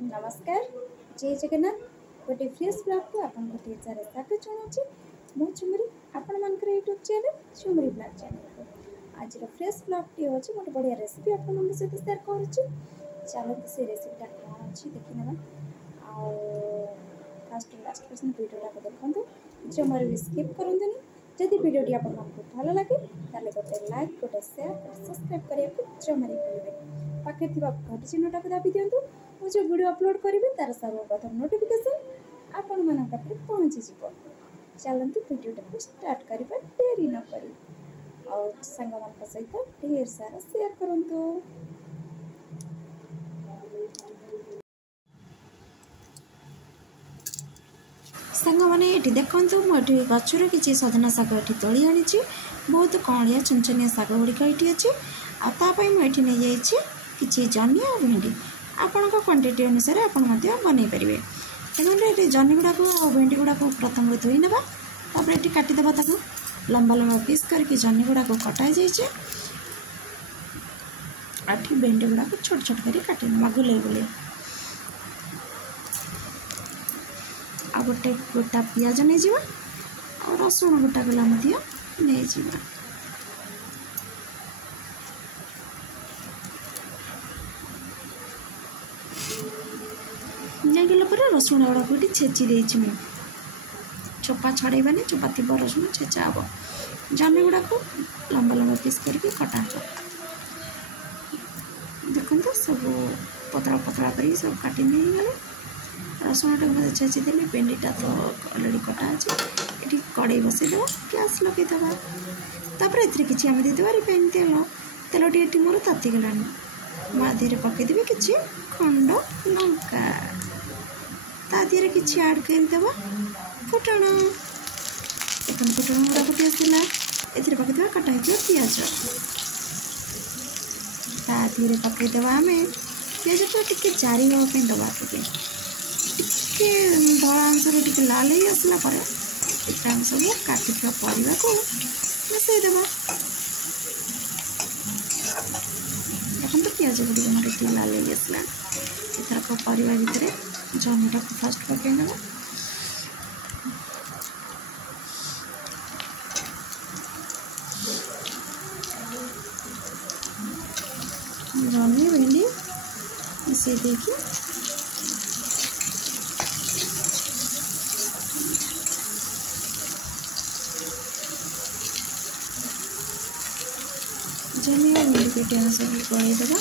नमस्कार जय जगन्नाथ गोटे फ्रेश ब्लॉग को आपन गोटे सारे स्वागत जनाऊँगी मु झुमरी आपण मानकर YouTube channel Jhumri blog channel को आज फ्रेश ब्लॉग टी होची गोटे बढ़िया रेसिपी आपण मन सहित शेयर करूची। चलो से रेसिपीटा कौन अच्छी देखी ना आ फर्स्ट लास्ट पर्यंत वीडियोटा को देखंतु जमर भी स्किप करंतुनी। जदि वीडियोटी आपण मानकु भलो लागे ताले गोटे लाइक गोटे शेयर और सब्सक्राइब करिया को जमरी भूलिबे पाखे थिबा घंटी चिन्हटा को दाबी दियंतु मु जो वीडियो अपलोड करिवे तार सर्वप्रथम नोटिफिकेशन आपण मन पाखे पहुंची जिवो। चलंतु वीडियोटा को स्टार्ट करिबा देरी न करी और संग मन सहित ढेर सारा शेयर करंतु। संग माने एटी देखंतु मोटी गछुर किछि सजना साग एटी तोली आनी छी बहुत कणिया चुनचुनिया साग गुड़िका ये अच्छी आपाई मुझे नहीं जाइए किसी जनी और भेंडी आपण क्वांटिटी अनुसार आप बनई पारे। तेनाली जनी गुड़ाक भेंडी गुड़ाक प्रथम धोई ना ये काटिदेवा ताको लंबा लंबा पीस करके जनी गुड़ाक कटा जाइए आठी भेंडी गुड़ाक छोट छोट कर काटिदेवा गुले गुले आ गोटे गोटा पियाज नहीं जावा और रसुण गोटा गला नहीं जावा। गला पर रसुण गुड़ा को छेची देची मुझे चोपा छड़ेबानी चोपा थी रसुण छेचा हम जमी गुड़ा को लंबा लंबा पीस करके कटा हो देखो सब पतला पतला कर सब काटी नहीं गले रसुण टाइम छेची देली भेंडीटा तो अलरेडी कटा अच्छे ये कड़े बसईद गैस लगेदेवा तापर किसी आम देदेवा रिफाइन तेल तेल टी मोर तातीगला मुझे पकईदेवी किसी खंड लंका तादिहरे किसी आड करदेवा फुटण देखो फुटण गुड़ा फुटी आसला ए पकईदेवा कटा हो पिज तादिहरे पकईदेवा आम पिज तो टी जारी हाँपी दबा टे धला अंश टे लाल ही आसला आम सब काटी परिवा को मिसईदेवा देखो पिज गुड़ी मोर टे लाल ही आसला एथरक परिवा भितर जमीटा को फास्ट पकईने जमी भेंडी मिसई देकी जमी और भेंडी पेटी सब गलईदेवा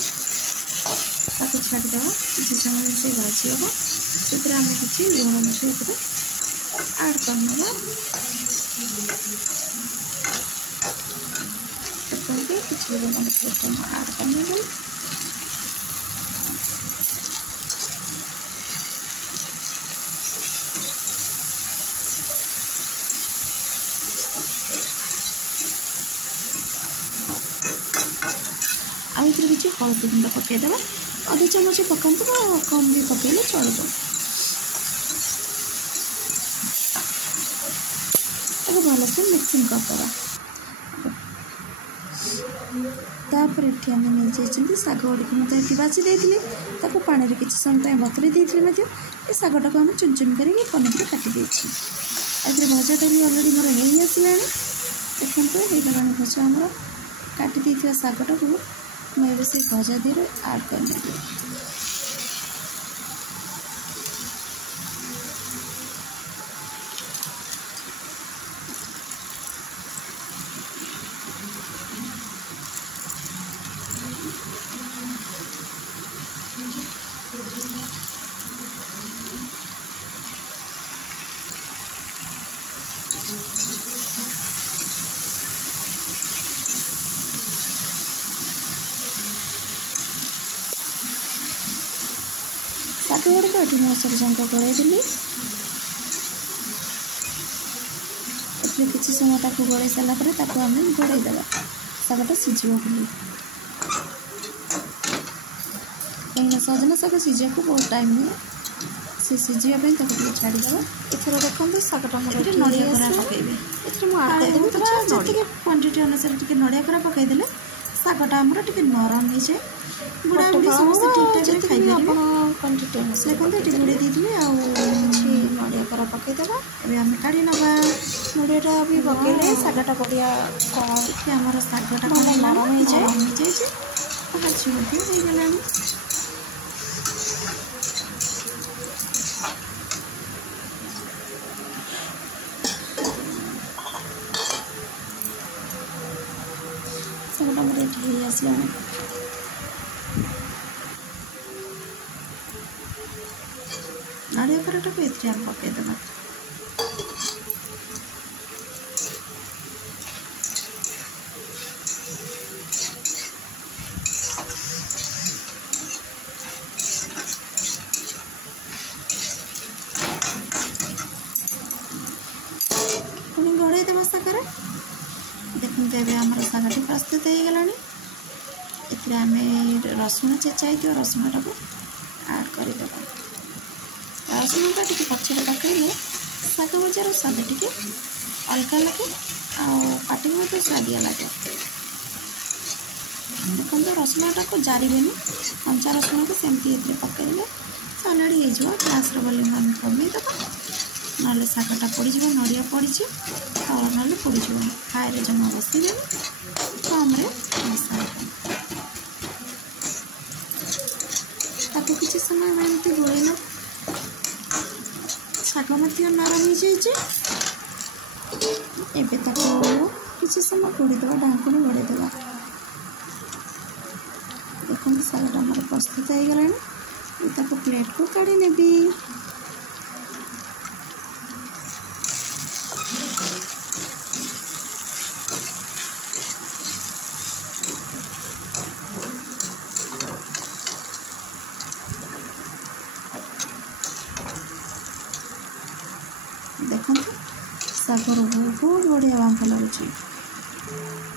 ताको छाड़देवा किसी समय से भाजी हम से आम किसी लुण मछली आड करना किसी लुण मछली आड करने आउ किसी हल्दी गुंड पकईदेवा अधा चामच पकातु कम भी पकईले चलो भल से मिक्सिंग करदेवा तापर ये आम नहीं जाइए शाग गुड़ी मुझे बाची देती पानी में किसी समय बतुरी देती ये शागटा को आम चुन चुन कर पनीर काटी देती भजाटा भी अलरेडी मोर हो आसला देखते ये भजा आमर काटी शागटा को मुझे से भजा देर आड करने शाग गुड़िक ये मसला जाक गलईदेली किसी समय गलई सारापर आम घोड़देवा शागटा सीझे बोली कहीं सजना शाग सीझा को बहुत टाइम हुए से सीझापी छाड़देवा एथर देखते शागटा मोर नड़िया कोरा पकईबे ये क्वांटिटी अनुसार टे नड़िया कोरा पकईदे शागटा आमर टे नरम हो जाए बुढ़ा बुढ़ी समस्त ठीक ठाक खाई क्वांटिटी अनुसार देखो ये गुड़े दीदी नड़िया पर पकईदे ए आम काढ़ी नवा नड़िया भी पकड़े शागटा बढ़िया आमर शागटा कौन नरम हो जाए भाजी होगला शागटा मोटे आसला नड़िया पराटा को ये आम पकईदे पुणी घोड़े देवा शागर देखते ए आम शागटी प्रस्तुत हो गला आम रसुण चेचाई रसुण टाक आड करदे रसुण टा पचर पकड़े शाग भजार स्वाद टे अलग लगे आटी मत स्वादिया लगे देखो रसुण टाक जारे कंचा रसुण को सेमती पकड़े सालाड़ हो गैस वॉल्यूम आम कमेदे ना शागटा पड़ज नड़िया पड़ी तल ना पड़ज हाई जमा बसवे कम ताको किसी समय एमती गोलेना शाग नरम हो जाए किसी समय घोड़ीदे ढाकुणी घोड़ीदे देखो शागटा मोर प्रस्तुत हो गला प्लेट को काढ़ी नेबी देखो शागर बहुत बढ़िया बांफ लगुच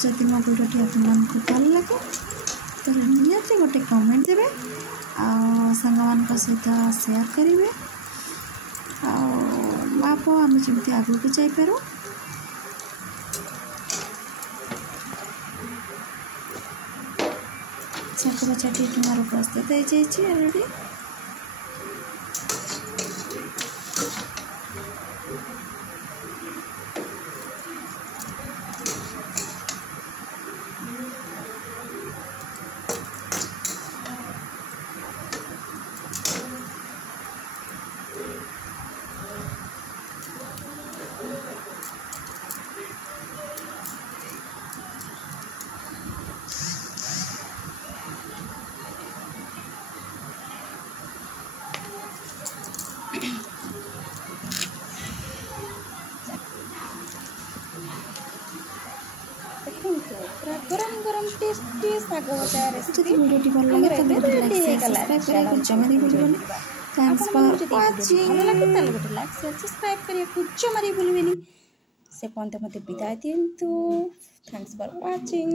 जदि मो भिडियोटी आपको भल लगे तो निहाती गोटे कमेंट देवे सांग सहित शेयर करेंगे आप आम जमी आगे भी जापर शाग भजाटी मोर प्रस्तुत हो जाए अलरेडी गरम गरम टेस्टी शाग भजा रेसिपी वीडियो भल लगे सब्सक्राइब जमा भूल थैंक्स फॉर वाचिंग भल लगे गोटे लाइक शेयर सब्सक्राइब करने जमा भूल से पर्यंत मत विदाय दिंतु थैंक्स फॉर वाचिंग।